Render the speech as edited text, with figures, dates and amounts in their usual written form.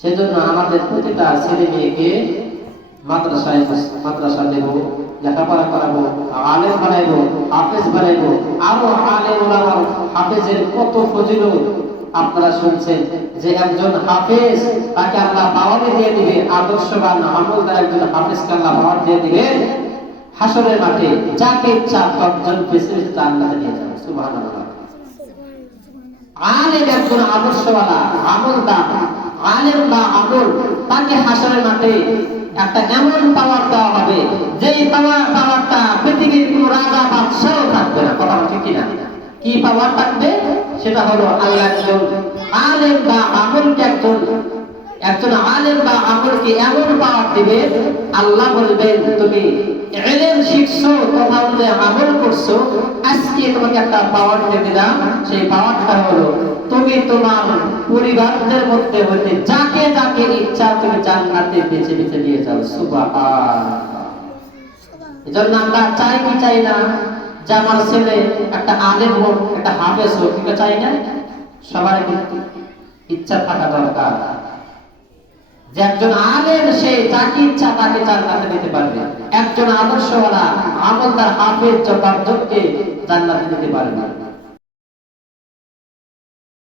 সেজন্য আমাদের প্রতিটা ছেলে মেয়েকে মাদ্রাসা দেব, লেখাপড়া করাবো, আলেম বানাইবো, হাফেজ বানাইবো। আরো আলেম ওলামার হাফেজের কত ফজিলত আপনারা শুনছেন, যে একজন হাফেজ তাকে আল্লাহ পাওয়ার দিয়ে দিবে, আদর্শবান আমলদার একজন হাফেজকে আল্লাহ পাওয়ার দিয়ে দিবে হাসরের মাঠে, যাকে ইচ্ছা তখন বেছে বেছে জান্নাতে নিয়ে যাবে। সুবহানাল্লাহ। আলেম একজন আদর্শওয়ালা আমলদার, আলেম বা আমল, তাকে হাসরের মাঠে একটা এমন পাওয়ার দেওয়া হবে, যেই পাওয়ারটা পৃথিবীর কোন রাজা বাদশাহ থাকবে না। কথা ঠিক কিনা? কি পাওয়ার থাকবে? সেটা হলো আল্লাহ একজন আলেম বা আমলকে একজন আলেম বা আমলকে এমন পাওয়ার দিবে, আল্লাহ বলবেন তুমি ইলম শিখছো, কথা অনুযায়ী আমল করছো, আজকে তোমাকে একটা পাওয়ার দিয়ে দিলাম। সেই পাওয়ারটা হলো তুমি তোমার পরিবারদের মধ্যে হইতে যাকে যাকে ইচ্ছা তুমি জান্নাতে বেছে বেছে নিয়ে যাও। সুবহানাল্লাহ। এজন্য আমরা চাই কি চাই না যে আমার ছেলে একটা আলেম হোক, একটা হাফেজ হোক, এটা চাই না? সবার কিন্তু ইচ্ছা থাকা দরকার যে একজন আলেম সে যাকে ইচ্ছা তাকে জান্নাতে দিতে পারবে, একজন আদর্শওয়ালা আমলদার হাফেজ জনকে জান্নাতে দিতে পারবে।